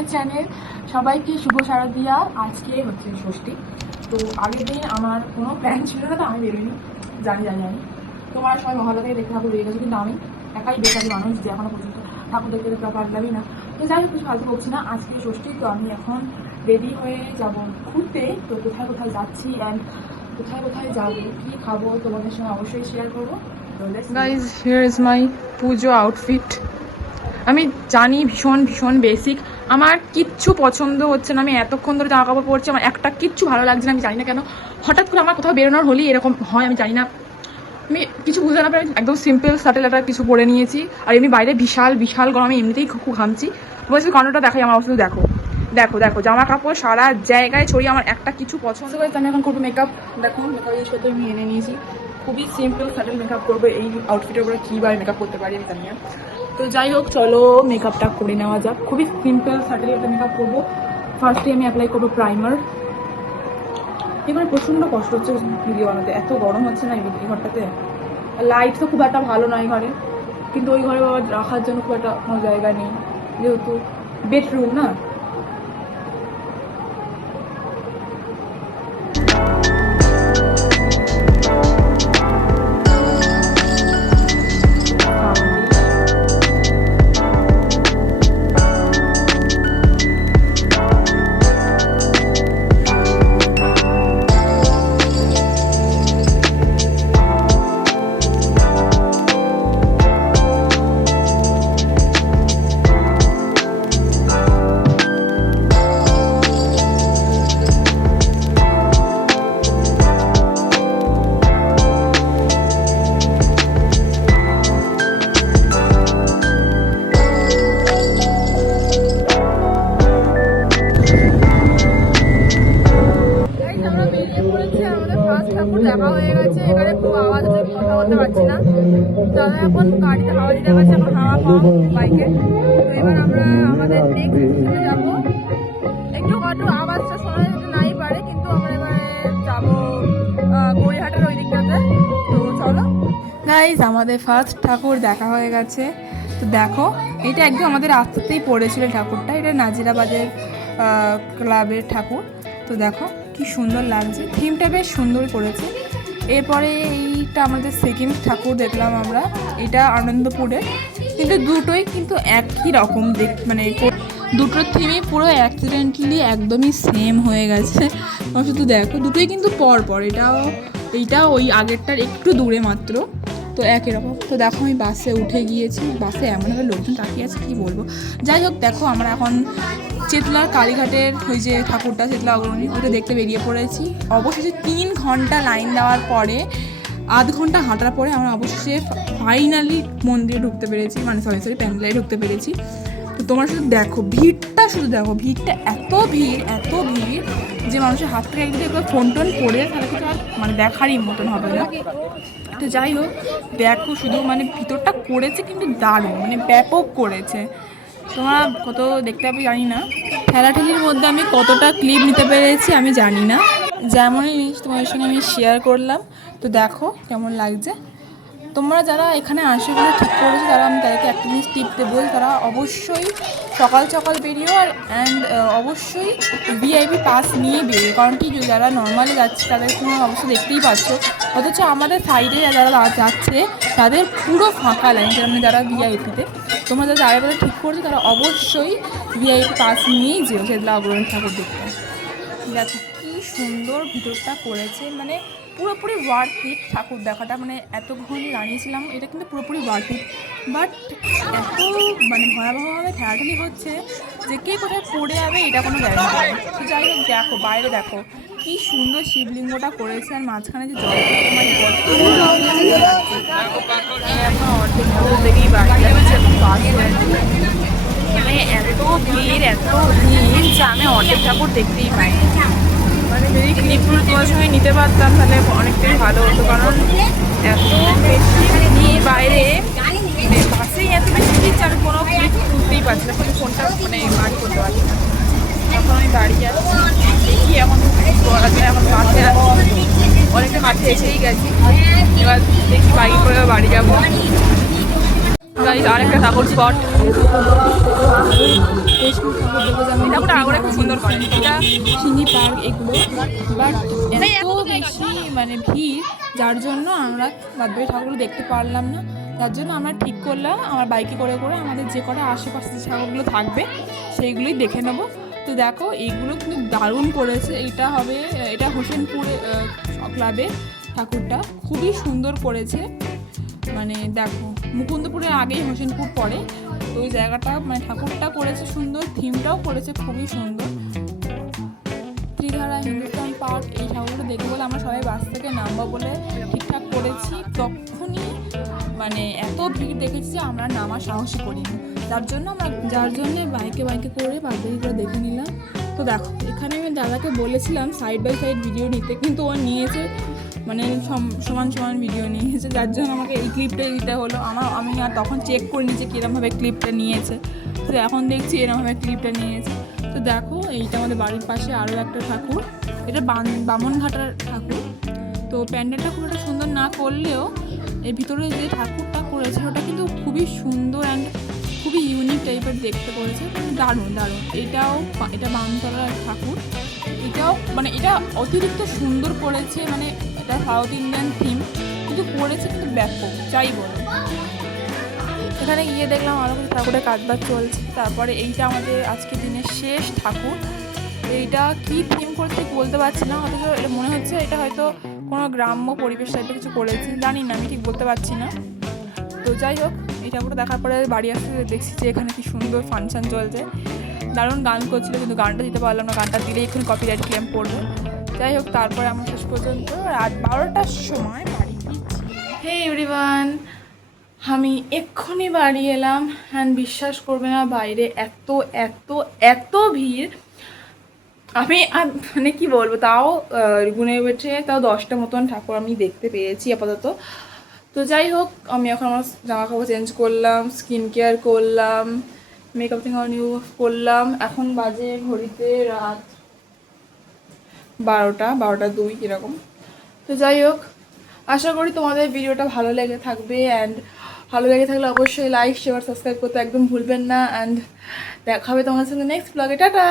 My channel. সবাইকে শুভ শারদিয়া। আজকে হচ্ছে ষষ্ঠী। তো আগের দিন আমার কোনো প্ল্যান ছিল না, তো আমি বেরোইনি। জানি তোমার সবাই মহালয়া থেকে দেখতে ঠাকুর বেরিয়ে গেছে, কিন্তু আমি একাই বেকারি মানুষ যে এখনো পর্যন্ত ঠাকুর দেখতে দেখতে পারলামই না। তো যাই হোক, কিছু ফালতু বলছি না। আজকে ষষ্ঠী, তো আমি এখন রেডি হয়ে যাব ঘুরতে। তো কোথায় কোথায় যাচ্ছি অ্যান্ড কোথায় কোথায় যাবো, কী খাবো তোমাদের সঙ্গে অবশ্যই শেয়ার করবো। Guys, here is my Puja outfit. আমি জানি ভীষণ ভীষণ বেসিক, আমার কিচ্ছু পছন্দ হচ্ছে না। আমি এতক্ষণ ধরে জামা কাপড় পরছি, আমার একটা কিচ্ছু ভালো লাগছে না। আমি জানি না কেন হঠাৎ করে আমার কোথাও বেরোনোর হলেই এরকম হয়, আমি জানি না। আমি কিছু বুঝতে না পারি, একদম সিম্পল সাটেল একটা কিছু পরে নিয়েছি। আর এমনি বাইরে বিশাল বিশাল গরম, আমি এমনিতেই খুব ঘামছি। বলছি কারণটা দেখাই আমার অবস্থা। দেখো দেখো দেখো, জামা কাপড় সারা জায়গায় ছড়িয়ে, আমার একটা কিছু পছন্দ করে। আমি এখন করবো মেকআপ। দেখো মেকআপের সাথে আমি এনে নিয়েছি, খুবই সিম্পল সাটেল মেকআপ করবো। এই আউটফিটের উপরে কীভাবে মেকআপ করতে পারি আমি জানি না। তো যাই হোক, চলো মেকআপটা করে নেওয়া যাক। খুবই সিম্পল সাটেল একটা মেকআপ করবো। ফার্স্টে আমি অ্যাপ্লাই করবো প্রাইমার। এবার প্রচণ্ড কষ্ট হচ্ছে ভিডিও বানাতে, এত গরম হচ্ছে না এই ঘরটাতে। লাইট তো খুব একটা ভালো নয় ঘরে, কিন্তু ওই ঘরে বাবা রাখার জন্য খুব একটা কোনো জায়গা নেই, যেহেতু বেডরুম না। দেখা হয়ে গেছে, এখানে খুব আওয়াজ হচ্ছে, কথা বলতে পারছি না। দাদা এখন গাড়িতে হাওয়া দিতে পারছে, এখন হাওয়া কম বাইকে। তো এবার আমরা আমাদের নেক্সট যাবো। একটু কত আওয়াজটা শোনা যেতে নাই পারে, কিন্তু আমরা এবারে যাবো গড়িয়াহাটের ওই দিকটাতে। তো চলো গাইজ, আমাদের ফার্স্ট ঠাকুর দেখা হয়ে গেছে। তো দেখো, এটা একদম আমাদের রাস্তাতেই পড়েছিল ঠাকুরটা। এটা নাজিরাবাদের ক্লাবের ঠাকুর। তো দেখো কি সুন্দর লাগছে, থিমটা বেশ সুন্দর করেছে। এরপরে এইটা আমাদের সেকেন্ড ঠাকুর দেখলাম আমরা, এটা আনন্দপুরে। কিন্তু দুটোই কিন্তু একই রকম মানে দুটোর থিমই পুরো অ্যাক্সিডেন্টলি একদমই সেম হয়ে গেছে। শুধু দেখো, দুটোই কিন্তু পর এইটা ওই আগেরটার একটু দূরে মাত্র, তো একই রকম। তো দেখো আমি বাসে উঠে গিয়েছি, বাসে এমনভাবে লোকজন তাকিয়ে আছে কী বলবো। যাই হোক, দেখো আমরা এখন চেতলার কালীঘাটের ওই যে ঠাকুরটা, চেতলা অগ্রণী, ওটা দেখতে বেরিয়ে পড়েছি। অবশেষে 3 ঘন্টা লাইন দেওয়ার পরে, আধ ঘন্টা হাঁটার পরে আমরা অবশেষে ফাইনালি মন্দিরে ঢুকতে পেরেছি, মানে সরি প্যান্ডেলে ঢুকতে পেরেছি। তো তোমরা শুধু দেখো ভিড়টা, ভিড়টা এত ভিড় যে মানুষের হাত থেকে একবার ফোন টোন করে তাহলে কিন্তু আর মানে দেখারই মতন হবে না। তো যাই হোক, দেখো শুধু মানে ভিতরটা করেছে কিন্তু দারুণ, মানে ব্যাপক করেছে। তোমরা কত দেখতে পাবে জানি না, ঠেলাঠেলির মধ্যে আমি কতটা ক্লিপ নিতে পেরেছি আমি জানি না। যেমনই জিনিস তোমাদের সঙ্গে আমি শেয়ার করলাম। তো দেখো কেমন লাগছে। তোমরা যারা এখানে আসে বলে ঠিক করেছো, তারা আমি তাদেরকে একটা জিনিস টিপ দেবো, তারা অবশ্যই সকাল সকাল বেরিয়েও আর অ্যান্ড অবশ্যই ভিআইপি পাস নিয়ে বেরিয়ে। কারণ কি, যারা নর্মালি যাচ্ছে তাদের কোনো অবশ্যই দেখতেই পাচ্ছ, অথচ আমাদের সাইডে যারা যাচ্ছে তাদের পুরো ফাঁকা লাইন, মানে যারা ভিআইপিতে। তোমরা যারা বলে ঠিক করছো তারা অবশ্যই ভিআইপি পাস নিয়েই যেও সেগুলো অগ্রণী ঠাকুর দেখতে। দেখো কী সুন্দর ভিতরটা করেছে, মানে পুরোপুরি ওয়ার্থ ইট ঠাকুর দেখাটা। মানে এতক্ষণ দাঁড়িয়েছিলাম, এটা কিন্তু পুরোপুরি ওয়ার্থ ইট। বাট এত মানে ভয়াবহভাবে ঠেলাঠেলি হচ্ছে যে কে কোথায় পড়ে যাবে এটা কোনো গ্যারান্টি নেই। তো যাই হোক, দেখো বাইরে দেখো কি সুন্দর শিবলিঙ্গটা করেছে, আর মাঝখানে যে জল অর্ধেক দেখেই বাড়ি যাচ্ছে, মানে এত ভিড় যে আমি অর্ধেক ঠাকুর দেখতেই পাই। মানে যদি ক্লিপগুলো তোমার সঙ্গে নিতে পারতাম তাহলে অনেকটাই ভালো হতো, কারণ এত বেশি ভিড় বাইরে, বাসেই এত বেশি ভিড় আমি কোনো ক্লিপ তুলতেই পারছি না, কোনো ফোনটা মানে বাড়ি করতে পারছি না। এখন আমি দাঁড়িয়ে আছি, দেখি এখন করা যায়। এখন বাসে আছি, অনেকটা কাছে এসেই গেছি, এবার দেখি বাইক করে বাড়ি যাবো। গাইস আরেকটা ঠাকুর স্পট, ঠাকুরটা আগে খুব সুন্দর করে, এটা সিঙ্গি পার্ক এগুলো, বাট এত বেশি মানে ভিড়, যার জন্য আমরা বাদবাকি ঠাকুরগুলো দেখতে পারলাম না। তার জন্য আমরা ঠিক করলাম আমার বাইকে করে করে আমাদের যে কটা আশেপাশে যে ঠাকুরগুলো থাকবে সেইগুলোই দেখে নেবো। তো দেখো এইগুলো কিন্তু দারুণ করেছে। এটা হোসেনপুরে ক্লাবে ঠাকুরটা খুবই সুন্দর করেছে। মানে দেখো মুকুন্দপুরের আগেই হোসেনপুর পড়ে, তো ওই জায়গাটা মানে ঠাকুরটা করেছে সুন্দর, থিমটাও করেছে খুবই সুন্দর। ত্রিধারা হিন্দুস্তান পার্ক এই ঠাকুরটা দেখে বলে আমরা সবাই বাস থেকে নামবো বলে ঠিকঠাক করেছি, তখনই মানে এত ভিড় দেখেছি যে আমরা নামার সাহসই করিনি। যার জন্যে বাইকে করে বাদবাকিগুলো দেখে নিলাম। তো দেখো এখানে আমি দাদাকে বলেছিলাম সাইড বাই সাইড ভিডিও নিতে, কিন্তু ও নিয়েছে মানে সমান ভিডিও নিয়েছে, যার জন্য আমাকে এই ক্লিপটাই দিতে হলো। আমি আর তখন চেক করিনি যে কীরমভাবে ক্লিপটা নিয়েছে, তো এখন দেখছি এরমভাবে ক্লিপটা নিয়েছে। তো দেখো এইটা আমাদের বাড়ির পাশে আরও একটা ঠাকুর, এটা বামনঘাটার ঠাকুর। তো প্যান্ডেলটা খুব একটা সুন্দর না করলেও এর ভিতরে যে ঠাকুরটা করেছে ওটা কিন্তু খুবই সুন্দর অ্যান্ড খুবই ইউনিক টাইপের দেখতে করেছে, মানে দারুণ। এটা বামতলার ঠাকুর, এটাও মানে এটা অতিরিক্ত সুন্দর করেছে, মানে এটা সাউথ ইন্ডিয়ান থিম কিন্তু করেছে কিন্তু ব্যাপক, যাই বলো। এখানে গিয়ে দেখলাম আরও কিছু ঠাকুরের কাজবাজ চলছে। তারপরে এইটা আমাদের আজকের দিনের শেষ ঠাকুর। এইটা কি থিম করছে বলতে পারছি না, অথচ এটা মনে হচ্ছে এটা হয়তো কোনো গ্রাম্য পরিবেশ টাইপের কিছু করেছে, জানি না, আমি ঠিক বলতে পারছি না। তো যাই হোক এই ঠাকুরটা দেখার পরে বাড়ি আসতে দেখছি যে এখানে কি সুন্দর ফাংশান চলছে, দারুণ গান করছিল, কিন্তু গানটা দিতে পারলাম না, গানটা দিলে এক্ষুনি কপিরাইট ক্লেম পড়বে। যাই হোক তারপরে আমরা শেষ পর্যন্ত রাত 12টার সময় বাড়ি ফিরছি। হে এভরিওয়ান, আমি এক্ষুনি বাড়ি এলাম অ্যান্ড বিশ্বাস করবে না বাইরে এত এত এত ভিড়। আমি মানে কি বলবো, তাও গুনে বেছে তাও 10টা মতন ঠাকুর আমি দেখতে পেয়েছি আপাতত। তো যাই হোক আমি এখন আমার জামা কাপড় চেঞ্জ করলাম, স্কিন কেয়ার করলাম, মেকআপ থেকে নিউ করলাম। এখন বাজে ঘড়িতে রাত 12টা 2 এরকম। তো যাই হোক আশা করি তোমাদের ভিডিওটা ভালো লেগে থাকবে, অ্যান্ড ভালো লেগে থাকলে অবশ্যই লাইক শেয়ার সাবস্ক্রাইব করতে একদম ভুলবেন না। অ্যান্ড দেখা হবে তোমাদের সঙ্গে নেক্সট ব্লগে। টাটা।